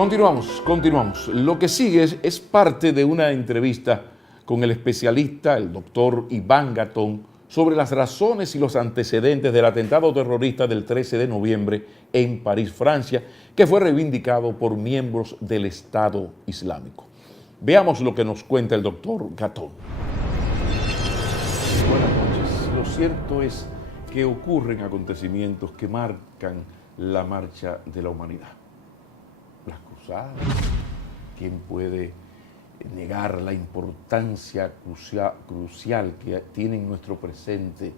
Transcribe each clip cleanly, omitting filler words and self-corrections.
Continuamos. Lo que sigue es parte de una entrevista con el especialista, el doctor Iván Gatón, sobre las razones y los antecedentes del atentado terrorista del 13 de noviembre en París, Francia, que fue reivindicado por miembros del Estado Islámico. Veamos lo que nos cuenta el doctor Gatón. Buenas noches. Lo cierto es que ocurren acontecimientos que marcan la marcha de la humanidad. Las cruzadas, ¿quién puede negar la importancia crucial que tiene en nuestro presente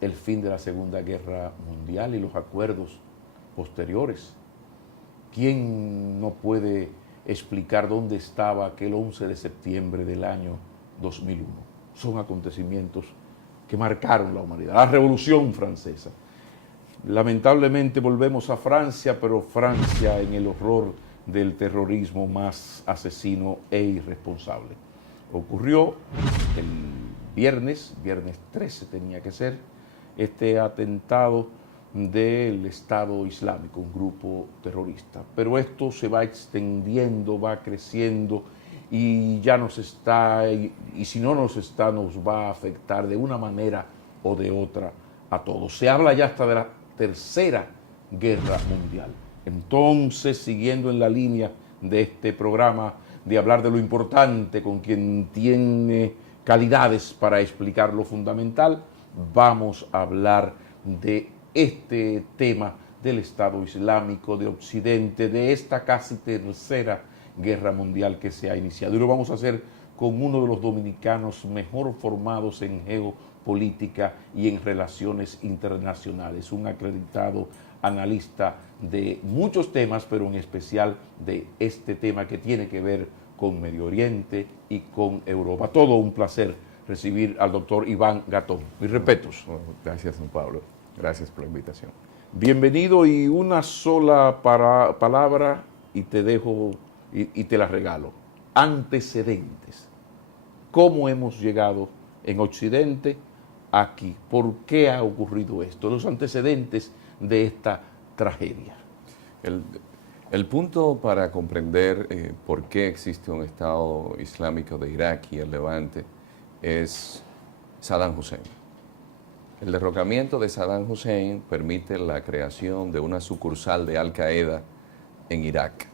el fin de la Segunda Guerra Mundial y los acuerdos posteriores? ¿Quién no puede explicar dónde estaba aquel 11 de septiembre del año 2001? Son acontecimientos que marcaron la humanidad. La Revolución Francesa. Lamentablemente volvemos a Francia, pero Francia en el horror del terrorismo más asesino e irresponsable. Ocurrió el viernes 13 tenía que ser, este atentado del Estado Islámico, un grupo terrorista. Pero esto se va extendiendo, va creciendo y ya nos está, y si no nos está, nos va a afectar de una manera o de otra a todos. Se habla ya hasta de la Tercera Guerra Mundial. Entonces, siguiendo en la línea de este programa, de hablar de lo importante con quien tiene calidades para explicar lo fundamental, vamos a hablar de este tema del Estado Islámico, de Occidente, de esta casi Tercera Guerra Mundial que se ha iniciado. Y lo vamos a hacer con uno de los dominicanos mejor formados en geopolítica y en relaciones internacionales, un acreditado analista de muchos temas, pero en especial de este tema que tiene que ver con Medio Oriente y con Europa. Todo un placer recibir al doctor Iván Gatón. Mis respetos. Gracias, don Pablo. Gracias por la invitación. Bienvenido, y una sola palabra y te dejo y te la regalo. Antecedentes. ¿Cómo hemos llegado en Occidente aquí? ¿Por qué ha ocurrido esto? Los antecedentes de esta tragedia. El punto para comprender por qué existe un Estado Islámico de Irak y el Levante es Saddam Hussein. El derrocamiento de Saddam Hussein permite la creación de una sucursal de Al-Qaeda en Irak,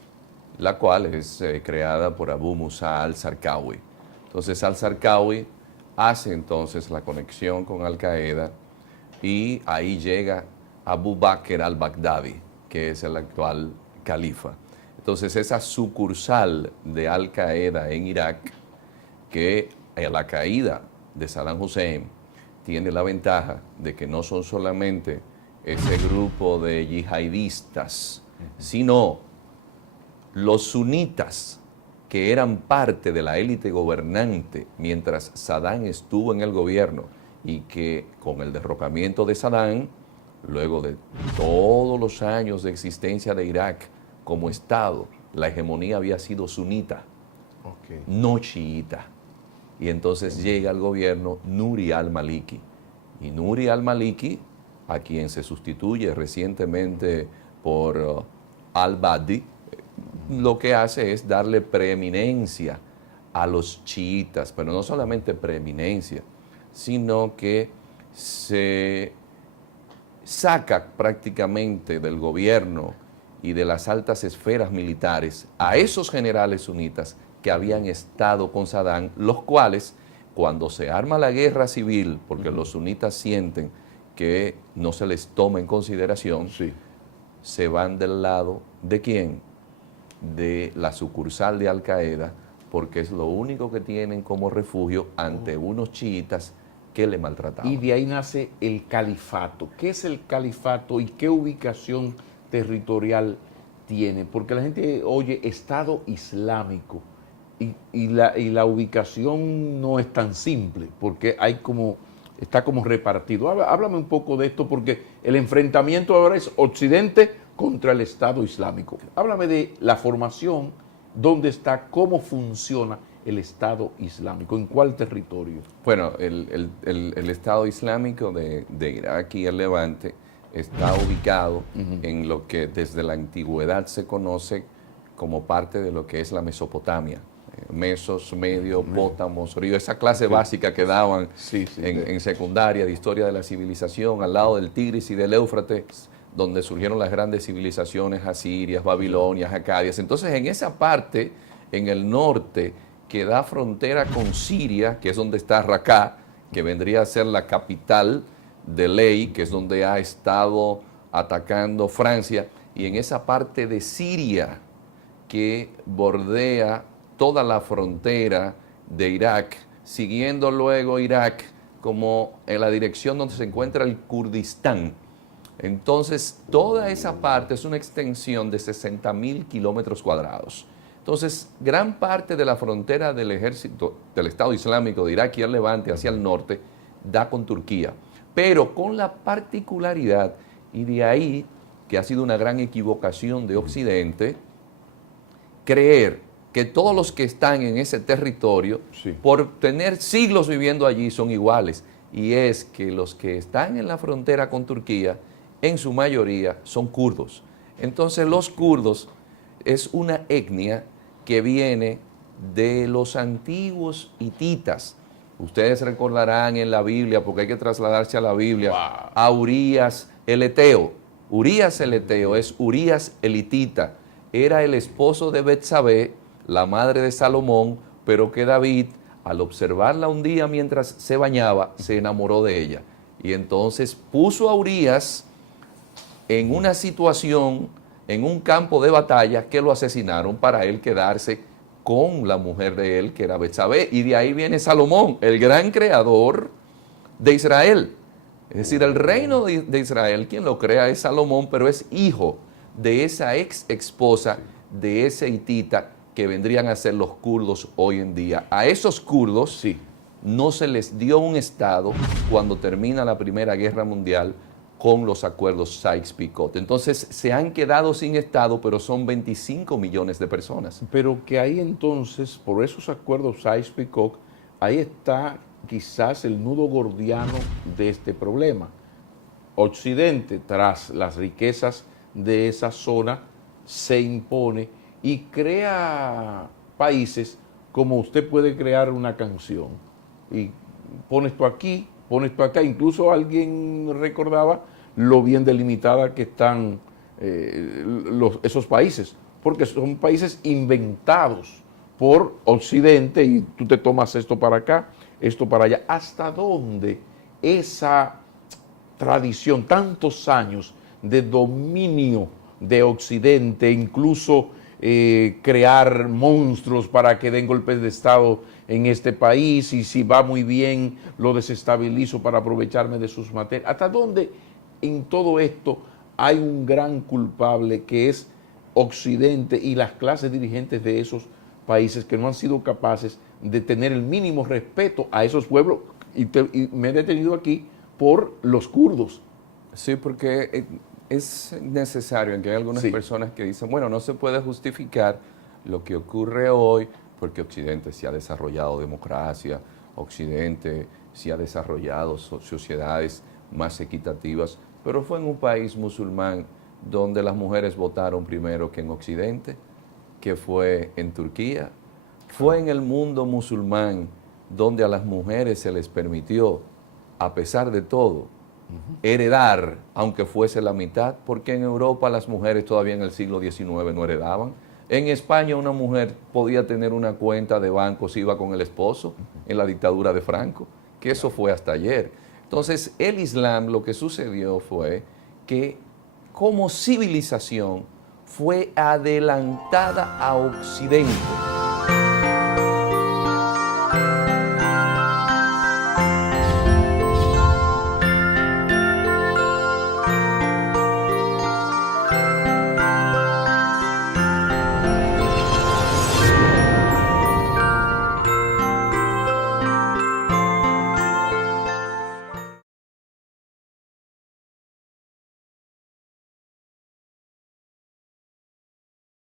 la cual es creada por Abu Musa al-Zarqawi. Entonces al-Zarqawi hace entonces la conexión con Al-Qaeda y ahí llega Abu Bakr al-Baghdadi, que es el actual califa. Entonces esa sucursal de Al-Qaeda en Irak, que a la caída de Saddam Hussein tiene la ventaja de que no son solamente ese grupo de yihadistas, sino los sunitas que eran parte de la élite gobernante mientras Saddam estuvo en el gobierno, y que con el derrocamiento de Saddam, luego de todos los años de existencia de Irak como Estado, la hegemonía había sido sunita, no chiita. Y entonces llega al gobierno Nuri al-Maliki. Y Nuri al-Maliki, a quien se sustituye recientemente por al-Badi, lo que hace es darle preeminencia a los chiitas, pero no solamente preeminencia, sino que se saca prácticamente del gobierno y de las altas esferas militares a esos generales sunitas que habían estado con Saddam, los cuales, cuando se arma la guerra civil, porque los sunitas sienten que no se les toma en consideración, se van del lado ¿de quién? De la sucursal de Al-Qaeda, porque es lo único que tienen como refugio ante unos chiitas que le maltrataban. Y de ahí nace el califato. ¿Qué es el califato y qué ubicación territorial tiene? Porque la gente oye Estado Islámico y la ubicación no es tan simple, porque está como repartido. Háblame un poco de esto, porque el enfrentamiento ahora es Occidente contra el Estado Islámico. Háblame de la formación, dónde está, cómo funciona el Estado Islámico, ¿en cuál territorio? Bueno, el Estado Islámico de Irak y el Levante está ubicado en lo que desde la antigüedad se conoce como parte de lo que es la Mesopotamia. Mesos, medio, pótamos, río, esa clase básica que daban en secundaria de historia de la civilización, al lado del Tigris y del Éufrates, donde surgieron las grandes civilizaciones asirias, babilonias, acadias. Entonces, en esa parte, en el norte, que da frontera con Siria, que es donde está Raqqa, que vendría a ser la capital de Ley, que es donde ha estado atacando Francia, y en esa parte de Siria que bordea toda la frontera de Irak, siguiendo luego Irak como en la dirección donde se encuentra el Kurdistán. Entonces, toda esa parte es una extensión de 60.000 kilómetros cuadrados. Entonces, gran parte de la frontera del ejército del Estado Islámico de Irak y el Levante hacia el norte da con Turquía, pero con la particularidad, y de ahí que ha sido una gran equivocación de Occidente, creer que todos los que están en ese territorio, por tener siglos viviendo allí, son iguales. Y es que los que están en la frontera con Turquía, en su mayoría, son kurdos. Entonces, los kurdos es una etnia que viene de los antiguos hititas. Ustedes recordarán en la Biblia, porque hay que trasladarse a la Biblia, a Urías el Eteo. Urías el Eteo es Urías el hitita. Era el esposo de Betsabé, la madre de Salomón, pero que David, al observarla un día mientras se bañaba, se enamoró de ella. Y entonces puso a Urías en una situación, en un campo de batalla, que lo asesinaron para él quedarse con la mujer de él, que era Betsabé. Y de ahí viene Salomón, el gran creador de Israel. Es decir, el reino de Israel, quien lo crea es Salomón, pero es hijo de esa ex esposa de ese hitita que vendrían a ser los kurdos hoy en día. A esos kurdos no se les dio un estado cuando termina la Primera Guerra Mundial con los acuerdos Sykes-Picot. Entonces se han quedado sin estado, pero son 25 millones de personas. Pero que ahí entonces, por esos acuerdos Sykes-Picot, ahí está quizás el nudo gordiano de este problema. Occidente, tras las riquezas de esa zona, se impone y crea países como usted puede crear una canción. Y pone esto aquí, pone esto acá. Incluso alguien recordaba lo bien delimitada que están esos países, porque son países inventados por Occidente y tú te tomas esto para acá, esto para allá. ¿Hasta dónde esa tradición, tantos años de dominio de Occidente, incluso crear monstruos para que den golpes de Estado en este país, y si va muy bien lo desestabilizo para aprovecharme de sus materias? ¿Hasta dónde en todo esto hay un gran culpable que es Occidente y las clases dirigentes de esos países que no han sido capaces de tener el mínimo respeto a esos pueblos? Y me he detenido aquí por los kurdos. Sí, porque es necesario, en que hay algunas personas que dicen, bueno, no se puede justificar lo que ocurre hoy porque Occidente sí ha desarrollado democracia, Occidente sí ha desarrollado sociedades más equitativas, pero fue en un país musulmán donde las mujeres votaron primero que en Occidente, que fue en Turquía. Fue en el mundo musulmán donde a las mujeres se les permitió, a pesar de todo, heredar, aunque fuese la mitad, porque en Europa las mujeres todavía en el siglo XIX no heredaban. En España una mujer podía tener una cuenta de banco si iba con el esposo, en la dictadura de Franco, que eso fue hasta ayer. Entonces, el Islam, lo que sucedió fue que como civilización fue adelantada a Occidente.